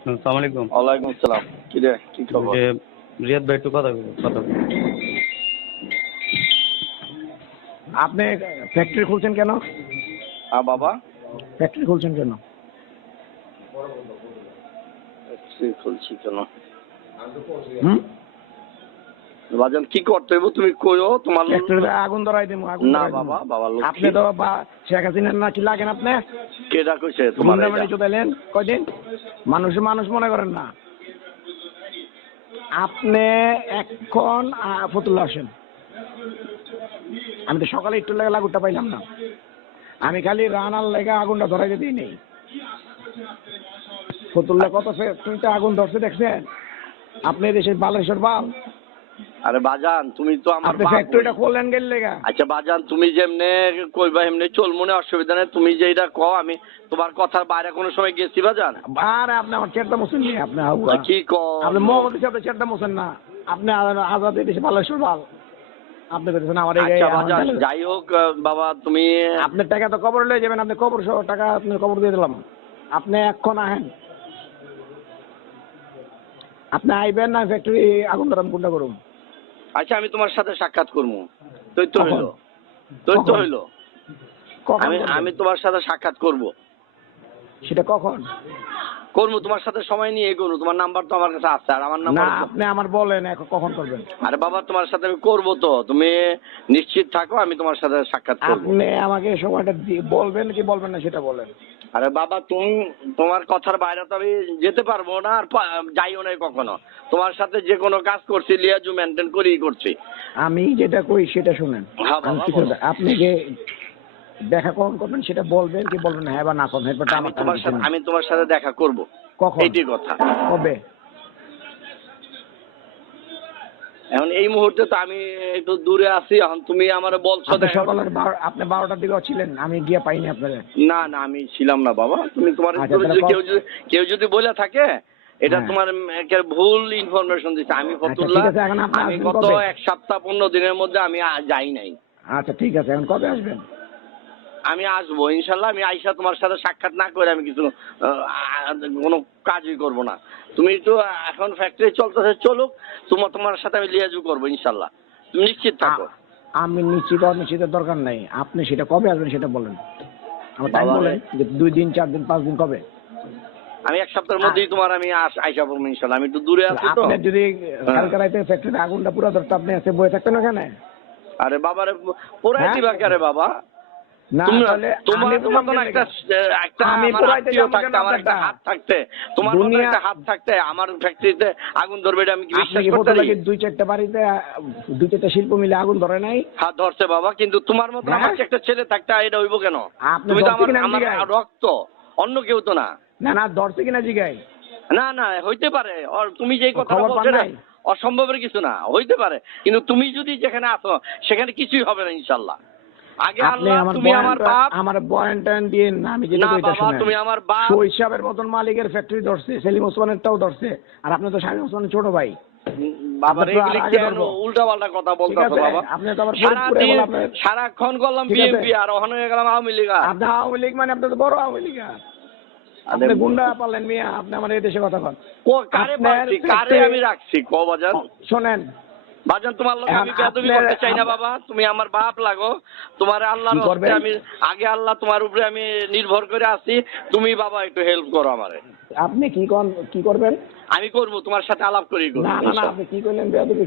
আসসালামু আলাইকুম। ওয়ালাইকুম আসসালাম। কি রে, কি খবর? যে রিয়াদ ভাই একটু কথা বলুন। আপনি ফ্যাক্টরি খুলছেন কেন? হ্যাঁ বাবা, ফ্যাক্টরি খুলছেন কেন? খুলছি কেন হুম? বাজান, কি করতে হইব তুমি কইও। তোমার ফ্যাক্টরিতে আগুন ধরাই দেবো, আগুন না ধরাই দেবো। বাবা, বাবা লোক আপনি তো শেখ হাসিনার নাকি লাগেন আপনি? কেডা কইছে তোমার গুন্ডামারি চোদাইলেন কয়দিন? মানুষ মনে করেন না। আপনি এখন ফতুল্লা আসেন। আমি তো সকালে একটু লেগে লাগুটা পাইলাম না। আমি খালি রানার লেগে আগুনটা ধরাই দিতেই নেই। ফতুল্লা কত ফ্যাক্টরিতে আগুন ধরছে দেখছেন? আপনি দেশের বালেশ্বর বাল। আরে বাজান, তুমি তো আমার আপনি বাপ ফ্যাক্টরিটা হই। খোলেন গেল লেগা। আচ্ছা বাজান, তুমি যেমনে কইবা এমনি চল, মনে অসুবিধা নেই। তুমি যেটা কও, আমি তোমার কথার বাইরে কোনো সময় গেছি বাজান? আরে আপনি আমার চেরটা মোছেন নি। আপনি কি কও? আপনি মোহাম্মদ হিসাবে চেরটা মোছেন না। আপনি আজাদ দেশে বালেশ্বর বাল। আপনি বলতেছেন আমার এই আচ্ছা বাজান, যাই হোক বাবা, তুমি আপনার টাকা তো কবর লয়ে যাবেন। আপনি কবর সহ টাকা আপনি কবর দিয়ে দিলাম। আপনি এখন আহেন। আপনি আইবেন না ফ্যাক্টরি আগুন ধরাম কোনটা করুন। আচ্ছা, আমি তোমার সাথে সাক্ষাৎ করবো। তুই তো কখন? হইলো, তুই তো হইলো। কখন আমি করবেন? আমি তোমার সাথে সাক্ষাৎ করব। সেটা কখন? করবো তোমার সাথে সময় নিয়ে করবো। তোমার নাম্বার তো আমার কাছে আছে, আর আমার না, নাম্বার আপনি আমার বলেন এখন কখন করবেন। আরে বাবা, তোমার সাথে আমি করবো তো, তুমি নিশ্চিত থাকো, আমি তোমার সাথে সাক্ষাৎ করবো। আপনি আমাকে সময়টা বলবেন কি বলবেন না সেটা বলেন। আরে বাবা, তুমি তোমার কথার বাইরে তো আমি যেতে পারবো না, আর যাইও নাই কখনো। তোমার সাথে যে কোনো কাজ করছি লিয়াজু মেনটেন করেই করছি। আমি যেটা কই সেটা শুনেন। হ্যাঁ বাবা, বলো। আপনি যে দেখা কখন করবেন সেটা বলবেন কি বলবেন না, হ্যাঁ বা না করবেন। এরপরটা আমি তোমার সাথে দেখা করব। কখন? এইটি কথা। কবে? এখন এই মুহূর্তে তো আমি একটু দূরে আছি। এখন তুমি আমার বলছো আপনি সকালের আপনি 12টার দিকে ছিলেন, আমি গিয়ে পাইনি আপনারে। না না, আমি ছিলাম না বাবা। তুমি তোমার আচ্ছা, তাহলে কেউ যদি বলে থাকে, এটা হ্যাঁ। তোমার একের ভুল ইনফরমেশন দিচ্ছে। আমি ফতুল্লাহ, ঠিক আছে, এখন আপনি আমি আসবেন গত কবে? 1 সপ্তাহ 15 দিনের মধ্যে আমি যাই নাই। আচ্ছা ঠিক আছে, এখন কবে আসবেন? আমি আসবো ইনশাল্লাহ। আমি আইসা তোমার সাথে সাক্ষাৎ না করে আমি কিছু কোনো কাজই করব না। তুমি তো এখন ফ্যাক্টরি চলতেছে, চলুক। তোমার সাথে আমি লিয়াজু করবো ইনশাল্লাহ, তুমি নিশ্চিত থাকো। আমি নিশ্চিতের দরকার নাই। আপনি সেটা কবে আসবেন সেটা বলেন। আমার টাইম বাবা বলেন যে 2 দিন 4 দিন 5 দিন কবে? আমি 1 সপ্তাহের মধ্যেই তোমার আমি আইসা পড়বো ইনশাল্লাহ। আমি একটু দূরে আছি তো। আপনি যদি হ্যাঁ। কালকে রাতে ফ্যাক্টরিতে আগুনটা পুরো ধরতে আপনি এসে বয়ে থাকতেন ওখানে? আরে বাবারে, পোড়াই হ্যাঁ? দিবা কে বাবা? না, তাহলে তোমার মতন একটা আমি আমার পুরাইতে আত্মীয় যাবো থাকতে, কেন আমার একটা আপনারটা? হাত থাকতে, তোমার মতন দুনিয়া- একটা হাত থাকতে আমার ফ্যাক্টরিতে আগুন ধরবে, এটা আমি কি আপনি বিশ্বাস কি করতে ফটো পারি? লাগে 2-4টা বাড়িতে 2-4টা শিল্প মিলে আগুন ধরে নাই? হাত ধরছে বাবা, কিন্তু তোমার মতন হ্যাঁ? আমার কি একটা ছেলে থাকতে এটা হইব কেন? আপনি তুমি তো ধরছে কিনা আমার জিগায়? রক্ত, অন্য কেউ তো না। না ধরছে কিনা জিগাই। না না, হইতে পারে। তুমি যেই কথা খবর পান বলছো না, নাই? অসম্ভবের কিছু না, হইতে পারে। কিন্তু তুমি যদি যেখানে আছো সেখানে কিছুই হবে না ইনশাল্লাহ। আগে আপনি আল্লাহ, তুমি আমার বাপ। আমার বয়ান দিয়ে না, আমি যেটা না কইতা বাবা, শুনেন। তুমি আমার বাপ। শৈশবের মতন মালিকের ফ্যাক্টরি ধরছে, সেলিম ওসমানেরটাও ধরছে, আর আপনি তো শামীম ওসমানের ছোট ভাই। বাবা আপনি তো এগুলি আগে কেন ধরবো। উল্টা পাল্টা কথা ঠিক বলতেছো আছে, বাবা? আপনি তো আবার ফরিদপুরে বলে আপনার- সারাক্ষণ করলাম ঠিক আছে। বিএনপি, আর ওখানে হয়ে গেলাম আওয়ামী লীগ। আপনি আওয়ামী লীগ মানে আপনি তো বড় আওয়ামী লীগ। আপনি গুন্ডা পারলেন মিয়া, আপনি আমার এই দেশে কথা কন। কারে আপনার পারছি, কারে আমি রাখছি ক বাজান? শোনেন, বাজান, তোমার লোক আমি এখন বেয়াদবি আপনার- করতে চাই না বাবা। তুমি আমার বাপ লাগো। তোমার আল্লাহর কি হস্তে করবেন? আমি আগে আল্লাহ তোমার উপরে আমি নির্ভর করে আছি। তুমি বাবা একটু হেল্প করো আমারে। আপনি কি করবেন? আমি করবো, তোমার সাথে আলাপ করি করবো না, ইনশাআল্লাহ। আপনি কি করলেন বেয়াদবি?